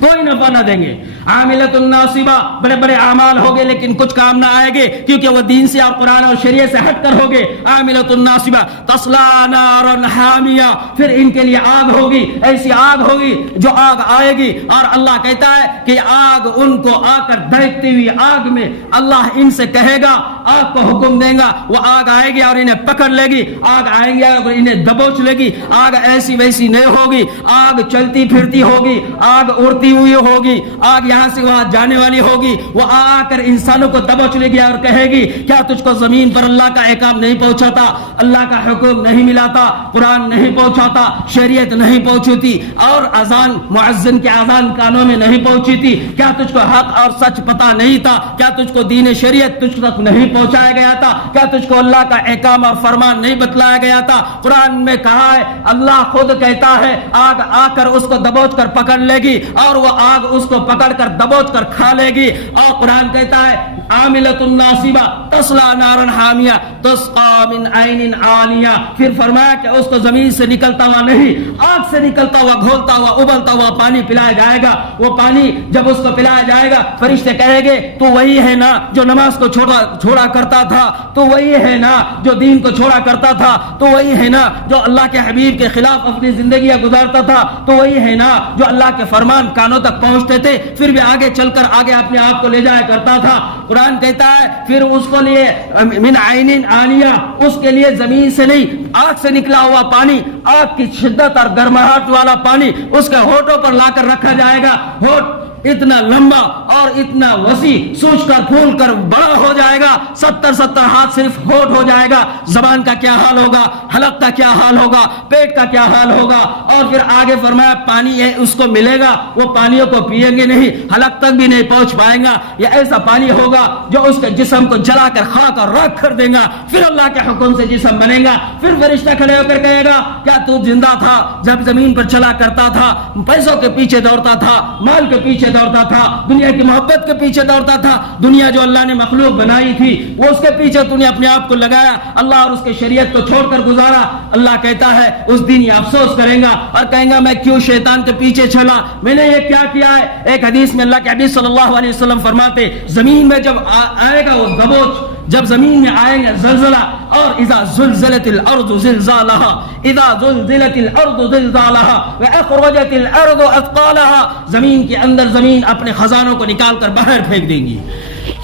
کوئی نفع نہ دیں گے. عاملۃ ناصبہ, بڑے بڑے اعمال ہو گئے لیکن کچھ کام نہ آئے گے کیونکہ وہ دین سے اور قرآن اور شریعت سے ہٹ کر ہو گئے. عاملۃ ناصبہ تصلیٰ نارا حامیہ, پھر ان کے لیے آگ ہوگی, ایسی آگ ہوگی جو آگ آئے گی اور اللہ کہتا ہے کہ آگ ان کو آ کر دہتی ہوئی آگ میں اللہ ان سے کہے گا, آگ کو حکم دے گا, وہ آگ آئے گی اور انہیں پکڑ لے گی, آگ آئیں گے اور انہیں دبوچ لے گی. آگ ایسی ویسی نہیں ہوگی, آگ چلتی پھرتی ہوگی, آگ اڑتی ہوئی ہوگی, آگ یہاں سے وہاں جانے والی ہوگی. وہ آ کر انسانوں کو دبوچ لے گی اور کہے گی کیا تجھ کو زمین پر اللہ کا احکام نہیں پہنچا تھا, اللہ کا حکم نہیں ملا تھا, قرآن نہیں پہنچا تھا, شریعت نہیں پہنچی تھی اور اذان مؤذن کے اذان کانوں میں نہیں پہنچی تھی, کیا تجھ کو حق اور سچ پتا نہیں تھا, کیا تجھ کو دین شریعت تجھ تک نہیں پہنچایا گیا تھا, کیا تجھ کو اللہ کا احکام اور فرمان نہیں بتلایا گیا تھا. قرآن میں کہا ہے, اللہ خود کہتا ہے آگ آ کر اس کو دبوچ کر پکڑ لے گی اور وہ آگ اس کو پکڑ کر دبوچ کر کھا لے گی. اور قرآن کہتا ہے عاملۃ ناصبہ تصلیٰ نارا حامیہ تسقیٰ من عین آنیہ. پھر فرمایا کہ اس کو زمین سے نکلتا ہوا نہیں, آگ سے نکلتا ہوا گھولتا ہوا ابلتا ہوا پانی پلایا جائے گا. وہ پانی جب اس کو پلایا جائے گا فرشتے کہیں گے تو وہی ہے نا جو نماز کو چھوڑا کرتا تھا, تو وہی ہے نا جو دین کو چھوڑا کرتا تھا, تو وہی ہے نا جو اللہ کے حبیب کے خلاف اپنی زندگیاں گزارتا تھا, تو وہی ہے نا جو اللہ کے فرمان کانوں تک پہنچتے تھے پھر بھی آگے چل کر آگے اپنے آپ کو لے جایا کرتا تھا. قرآن قرآن کہتا ہے پھر اس کو لیے من عین آنیہ، اس کے لیے زمین سے نہیں آگ سے نکلا ہوا پانی، آگ کی شدت اور گرماہٹ والا پانی اس کے ہونٹوں پر لا کر رکھا جائے گا، ہونٹ اتنا لمبا اور اتنا وسیع سوچ کر پھول کر بڑا ہو جائے گا، 70 ہاتھ صرف ہونٹ ہو جائے گا، زبان کا کیا حال ہوگا، حلق کا کیا حال ہوگا، پیٹ کا کیا حال ہوگا، اور پھر آگے فرمایا پانی ہے اس کو ملے گا، وہ پانیوں کو پیئیں گے نہیں، حلق تک بھی نہیں پہنچ پائیں گا، یہ ایسا پانی ہوگا جو اس کے جسم کو جلا کر خاک اور راکھ کر دے گا، پھر اللہ کے حکم سے جسم بنے گا، پھر فرشتہ کھڑے ہو کر کہے گا کیا تو زندہ تھا جب زمین پر چلا کرتا تھا، پیسوں کے پیچھے دوڑتا تھا، مال کے پیچھے دوڑتا تھا، دنیا کی محبت کے پیچھے دوڑتا تھا، دنیا جو اللہ نے مخلوق بنائی تھی وہ اس کے پیچھے تو نے اپنے آپ کو لگایا، اللہ اور اس کے شریعت کو چھوڑ کر گزارا، اللہ کہتا ہے اس دن یہ افسوس کرے گا اور کہیں گا میں کیوں شیطان کے پیچھے چلا، میں نے یہ کیا کیا ہے۔ ایک حدیث میں اللہ کے حبیب صلی اللہ علیہ وسلم فرماتے زمین میں جب آئے گا وہ دبوچ، جب زمین میں آئیں گے زلزلہ، اور اذا زلزلت الارض زلزالها، اذا زلزلت الارض زلزالها واخرجت الارض اثقالها، زمین کے اندر زمین اپنے خزانوں کو نکال کر باہر پھینک دیں گی،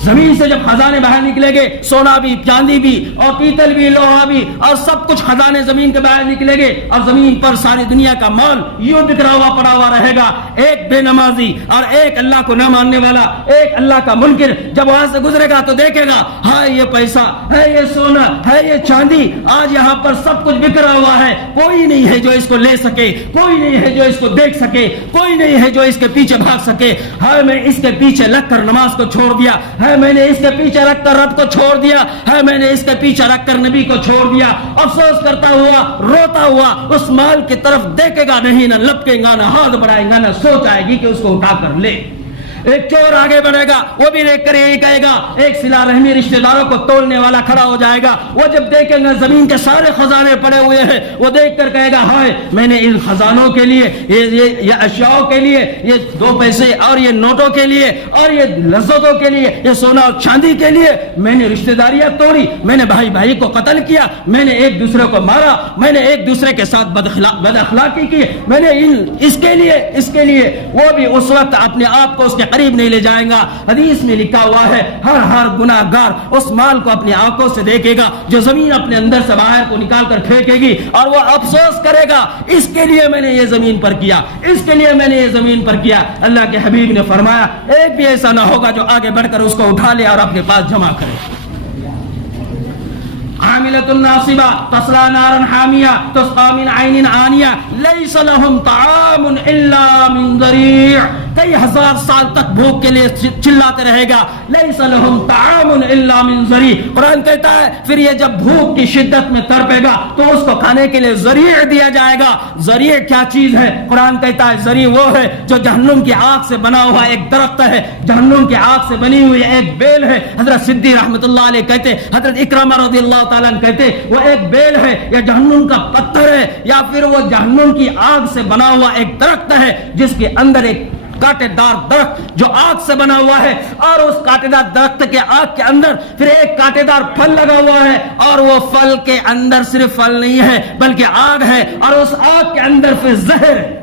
زمین سے جب خزانے باہر نکلیں گے، سونا بھی، چاندی بھی، اور پیتل بھی، لوہا بھی، اور سب کچھ خزانے زمین کے باہر نکلیں گے، اور زمین پر ساری دنیا کا مال یوں بکھرا ہوا پڑا ہوا رہے گا، ایک بے نمازی اور ایک اللہ کو نہ ماننے والا، ایک اللہ کا منکر جب وہاں سے گزرے گا تو دیکھے گا ہائے یہ پیسہ ہے، یہ سونا ہے، یہ چاندی، آج یہاں پر سب کچھ بکھرا ہوا ہے، کوئی نہیں ہے جو اس کو لے سکے، کوئی نہیں ہے جو اس کو دیکھ سکے، کوئی نہیں ہے جو اس کے پیچھے بھاگ سکے، ہائے میں اس کے پیچھے لگ کر نماز کو چھوڑ دیا ہے، میں نے اس کے پیچھے رکھ کر رب کو چھوڑ دیا ہے، میں نے اس کے پیچھے رکھ کر نبی کو چھوڑ دیا، افسوس کرتا ہوا روتا ہوا اس مال کی طرف دیکھے گا نہیں، نہ لپکے گا، نہ ہاتھ بڑھائے گا، نہ سوچ آئے گی کہ اس کو اٹھا کر لے۔ ایک چور آگے بڑھے گا، وہ بھی دیکھ کر یہی کہے گا، ایک صلہ رحمی رشتہ داروں کو تولنے والا کھڑا ہو جائے گا، وہ جب دیکھیں گے زمین کے سارے خزانے پڑے ہوئے ہیں، وہ دیکھ کر کہے گا ہائے میں نے ان خزانوں کے لیے، یہ اشیاء کے لیے، یہ 2 پیسے اور یہ نوٹوں کے لیے اور یہ لذتوں کے لیے، یہ سونا اور چاندی کے لیے میں نے رشتہ داریاں توڑی، میں نے بھائی بھائی کو قتل کیا، میں نے ایک دوسرے کو مارا، میں نے ایک دوسرے کے ساتھ بد اخلاقی کی، میں نے اس کے لیے وہ بھی اس وقت اپنے آپ کو اس کے قریب نہیں لے جائیں گا۔ حدیث میں لکھا ہوا ہے ہر گناہ گار اس مال کو اپنی آنکھوں سے دیکھے گا جو زمین اپنے اندر سے باہر کو نکال کر پھینکے گی، اور وہ افسوس کرے گا اس کے لیے میں نے یہ زمین پر کیا، اس کے لیے میں نے یہ زمین پر کیا۔ اللہ کے حبیب نے فرمایا ایک بھی ایسا نہ ہوگا جو آگے بڑھ کر اس کو اٹھا لے اور اپنے پاس جمع کرے۔ عاملۃ ناصبہ تصلیٰ نارا حامیہ تسقیٰ من عین آنیہ لیس لہم طعام الا من ضریع، کئی ہزار سال تک بھوک کے لیے چلاتے رہے گا، لیس لہم طعام الا من ضریع۔ قرآن کہتا ہے پھر یہ جب بھوک کی شدت میں تڑپے گا تو اس کو کھانے کے لیے ذریع دیا جائے گا۔ ذریع کیا چیز ہے؟ قرآن کہتا ہے ذریع وہ ہے جو جہنم کی آگ سے بنا ہوا ایک درخت ہے، جہنم کی آگ سے بنی ہوئی ایک بیل ہے۔ حضرت صدیق رحمۃ اللہ علیہ کہتے، حضرت اکرمہ رضی اللہ تعالیٰ عنہ کہتے وہ ایک بیل ہے یا جہنم کا پتھر ہے یا پھر وہ جہنم کی آگ سے بنا ہوا ایک درخت ہے جس کے اندر ایک کانٹے دار درخت جو آگ سے بنا ہوا ہے، اور اس کانٹے دار درخت کے آگ کے اندر پھر ایک کانٹے دار پھل لگا ہوا ہے، اور وہ پھل کے اندر صرف پھل نہیں ہے بلکہ آگ ہے، اور اس آگ کے اندر پھر زہر ہے،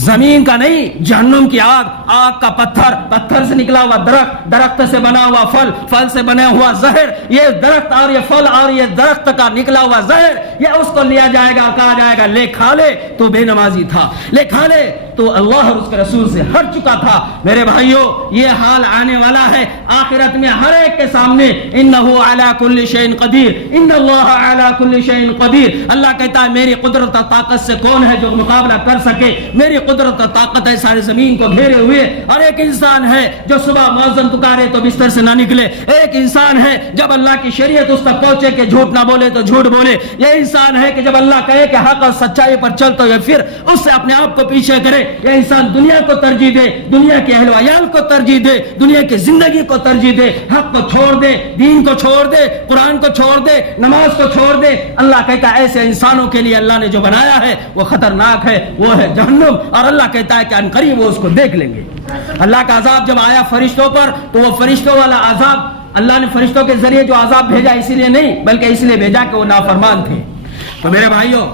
زمین کا نہیں، جہنم کی آگ، آگ کا پتھر، پتھر سے نکلا ہوا درخت، درخت سے بنا ہوا پھل، پھل سے بنا ہوا زہر، یہ درخت اور یہ پھل اور یہ درخت کا نکلا ہوا زہر، یہ اس کو لیا جائے گا، کہا جائے گا لے کھا لے، تو بے نمازی تھا، لے کھا لے تو اللہ اور اس کے رسول سے ہٹ چکا تھا۔ میرے بھائیوں یہ حال آنے والا ہے آخرت میں ہر ایک کے سامنے، انہ علی کل شیء قدیر، ان اللہ علی کل شیء قدیر۔ اللہ کہتا ہے میری قدرت و طاقت سے کون ہے جو مقابلہ کر سکے، میری قدرت و طاقت ہے سارے زمین کو گھیرے ہوئے، اور ایک انسان ہے جو صبح مؤذن پکارے تو بستر سے نہ نکلے، ایک انسان ہے جب اللہ کی شریعت اس تک پہنچے کہ جھوٹ نہ بولے تو جھوٹ بولے، یہ انسان ہے کہ جب اللہ کہے کہ حق اور سچائی پر چل تو یہ پھر اس سے اپنے آپ کو پیچھے کرے، یہ انسان دنیا کو ترجیح دے، دنیا کے اہل و عیال کو ترجیح دے، دنیا کی زندگی کو ترجیح دے، حق کو چھوڑ دے، دین کو چھوڑ دے، قرآن کو چھوڑ دے، نماز کو چھوڑ دے۔ اللہ کہتا ہے ایسے انسانوں کے لیے اللہ نے جو بنایا ہے وہ خطرناک ہے، وہ ہے جہنم، اور اللہ کہتا ہے کہ ان قریب وہ اس کو دیکھ لیں گے۔ اللہ کا عذاب جب آیا فرشتوں پر تو وہ فرشتوں والا عذاب، اللہ نے فرشتوں کے ذریعے جو عذاب بھیجا اسی لیے نہیں بلکہ اس لیے بھیجا کہ وہ نافرمان تھے۔ تو میرے بھائیوں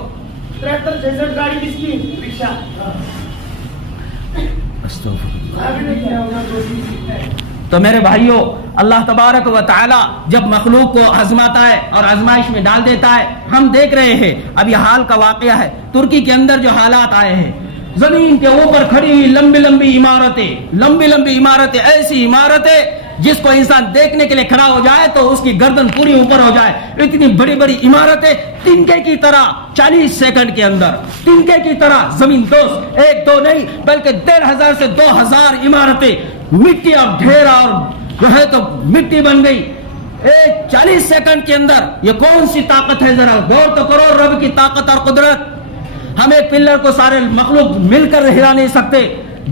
تو میرے بھائیوں، اللہ تبارک و تعالی جب مخلوق کو آزماتا ہے اور آزمائش میں ڈال دیتا ہے، ہم دیکھ رہے ہیں اب یہ حال کا واقعہ ہے ترکی کے اندر جو حالات آئے ہیں، زمین کے اوپر کھڑی ہوئی لمبی لمبی عمارتیں، ایسی عمارتیں جس کو انسان دیکھنے کے لیے کھڑا ہو جائے تو اس کی گردن پوری اوپر ہو جائے، اتنی بڑی بڑی عمارتیں تنکے کی طرح 40 سیکنڈ کے اندر تنکے کی طرح زمین دوست، ایک دو نہیں بلکہ 1500 سے 2000 عمارتیں مٹی اور ڈھیر اور جو ہے تو مٹی بن گئی ایک 40 سیکنڈ کے اندر۔ یہ کون سی طاقت ہے؟ ذرا غور تو کرو، رب کی طاقت اور قدرت۔ ہم ایک پلر کو سارے مخلوق مل کر ہلا نہیں سکتے،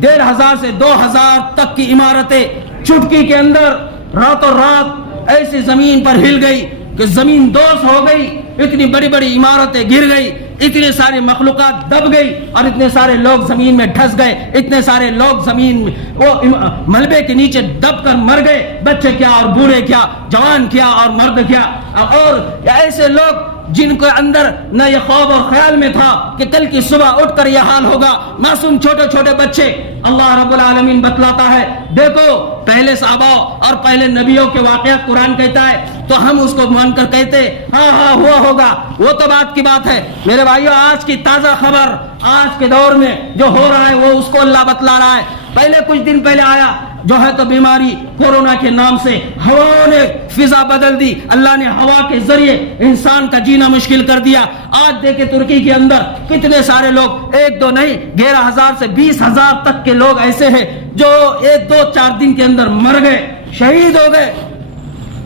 1500 سے 2000 تک کی عمارتیں چٹکی کے اندر راتوں رات ایسی زمین پر ہل گئی کہ زمین دوز ہو گئی، اتنی بڑی بڑی عمارتیں گر گئی، اتنے سارے مخلوقات دب گئی اور اتنے سارے لوگ زمین میں دھس گئے، اتنے سارے لوگ زمین میں وہ ملبے کے نیچے دب کر مر گئے، بچے کیا اور بوڑھے کیا، جوان کیا اور مرد کیا، اور ایسے لوگ جن کے اندر نہ یہ خواب اور خیال میں تھا کہ کل کی صبح اٹھ کر یہ حال ہوگا، معصوم چھوٹے چھوٹے بچے۔ اللہ رب العالمین بتلاتا ہے، دیکھو پہلے صحابہ اور پہلے نبیوں کے واقعات قرآن کہتا ہے تو ہم اس کو مان کر کہتے ہاں ہوا ہوگا، وہ تو بات کی بات ہے۔ میرے بھائیو، آج کی تازہ خبر، آج کے دور میں جو ہو رہا ہے وہ اس کو اللہ بتلا رہا ہے۔ پہلے کچھ دن پہلے آیا جو ہے تو بیماری کورونا کے نام سے، ہواؤں نے فضا بدل دی، اللہ نے ہوا کے ذریعے انسان کا جینا مشکل کر دیا۔ آج دیکھیں ترکی کے اندر کتنے سارے لوگ، ایک دو نہیں 11000 سے 20000 تک کے لوگ ایسے ہیں جو 1-2-4 دن کے اندر مر گئے، شہید ہو گئے۔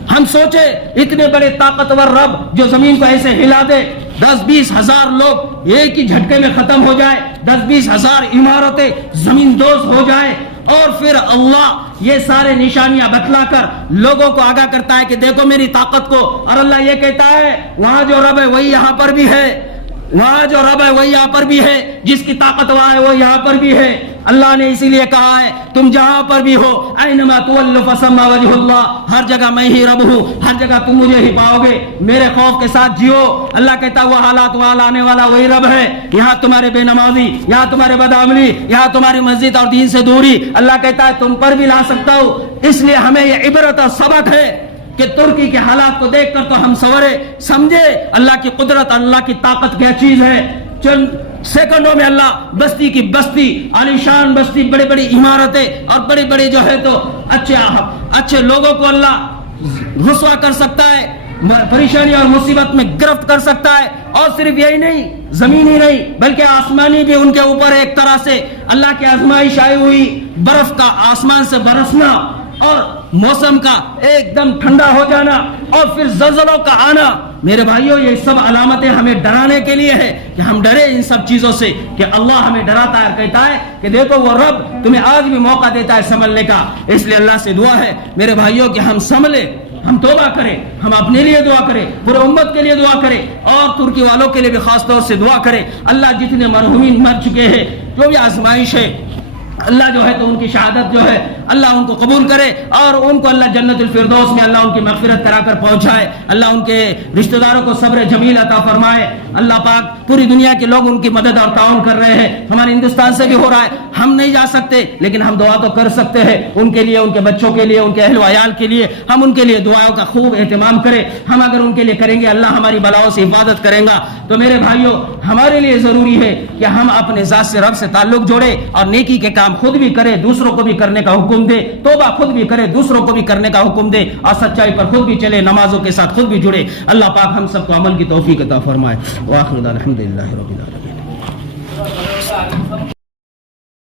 ہم سوچے اتنے بڑے طاقتور رب جو زمین کو ایسے ہلا دے، 10-20 ہزار لوگ ایک ہی جھٹکے میں ختم ہو جائے، 10-20 ہزار عمارتیں زمین دوز ہو جائے، اور پھر اللہ یہ سارے نشانیاں بتلا کر لوگوں کو آگاہ کرتا ہے کہ دیکھو میری طاقت کو۔ اور اللہ یہ کہتا ہے وہاں جو رب ہے وہی یہاں پر بھی ہے، وہاں جو رب ہے وہی یہاں پر بھی ہے، جس کی طاقت وہاں ہے وہ یہاں پر بھی ہے۔ اللہ نے اسی لیے کہا ہے تم جہاں پر بھی ہو، اینما تولوا فثم وجہ اللہ، ہر جگہ میں ہی رب ہوں، ہر جگہ تم مجھے ہی پاؤ گے، میرے خوف کے ساتھ جیو۔ اللہ کہتا ہے وہ حالات وہاں لانے والا وہی رب ہے، یہاں تمہارے بے نمازی، یہاں تمہارے بدعملی، یہاں تمہاری مسجد اور دین سے دوری، اللہ کہتا ہے تم پر بھی لا سکتا ہوں۔ اس لیے ہمیں یہ عبرت اور سبق ہے کہ ترکی کے حالات کو دیکھ کر تو ہم سورے سمجھے اللہ کی قدرت، اللہ کی طاقت کیا چیز ہے۔ چند سیکنڈوں میں اللہ بستی کی بستی، عالیشان بستی، بڑی بڑی عمارتیں اور بڑی بڑی جو ہے تو اچھے لوگوں کو اللہ رسوا کر سکتا ہے، پریشانی اور مصیبت میں گرفت کر سکتا ہے۔ اور صرف یہی نہیں، زمینی نہیں بلکہ آسمانی بھی ان کے اوپر ایک طرح سے اللہ کی آزمائش آئی ہوئی، برف کا آسمان سے برسنا اور موسم کا ایک دم ٹھنڈا ہو جانا اور پھر زلزلوں کا آنا۔ میرے بھائیوں، یہ سب علامتیں ہمیں ڈرانے کے لیے ہے کہ ہم ڈرے ان سب چیزوں سے، کہ اللہ ہمیں ڈراتا ہے، کہتا ہے کہ دیکھو وہ رب تمہیں آج بھی موقع دیتا ہے سنبھلنے کا۔ اس لیے اللہ سے دعا ہے میرے بھائیوں کہ ہم سنبھلیں، ہم توبہ کریں، ہم اپنے لیے دعا کریں، پورے امت کے لیے دعا کریں اور ترکی والوں کے لیے بھی خاص طور سے دعا کریں۔ اللہ جتنے مرحومین مر چکے ہیں، جو بھی آزمائش ہے، اللہ جو ہے تو ان کی شہادت جو ہے اللہ ان کو قبول کرے اور ان کو اللہ جنت الفردوس میں اللہ ان کی مغفرت کرا کر پہنچائے۔ اللہ ان کے رشتہ داروں کو صبر جمیل عطا فرمائے۔ اللہ پاک پوری دنیا کے لوگ ان کی مدد اور تعاون کر رہے ہیں، ہمارے ہندوستان سے بھی ہو رہا ہے، ہم نہیں جا سکتے لیکن ہم دعا تو کر سکتے ہیں ان کے لیے، ان کے بچوں کے لیے، ان کے اہل و عیال کے لیے، ہم ان کے لیے دعاؤں کا خوب اہتمام کریں۔ ہم اگر ان کے لیے کریں گے اللہ ہماری بلاؤں سے حفاظت کرے گا۔ تو میرے بھائیوں، ہمارے لیے ضروری ہے کہ ہم اپنے ذات سے رب سے تعلق جوڑیں اور نیکی کے کام خود بھی کرے، دوسروں کو بھی کرنے کا حکم دے، توبہ خود بھی کرے، دوسروں کو بھی کرنے کا حکم دے اور سچائی پر خود بھی چلے، نمازوں کے ساتھ خود بھی جڑے۔ اللہ پاک ہم سب کو عمل کی توفیق عطا فرمائے۔ وآخر دعوانا الحمدللہ رب العالمین۔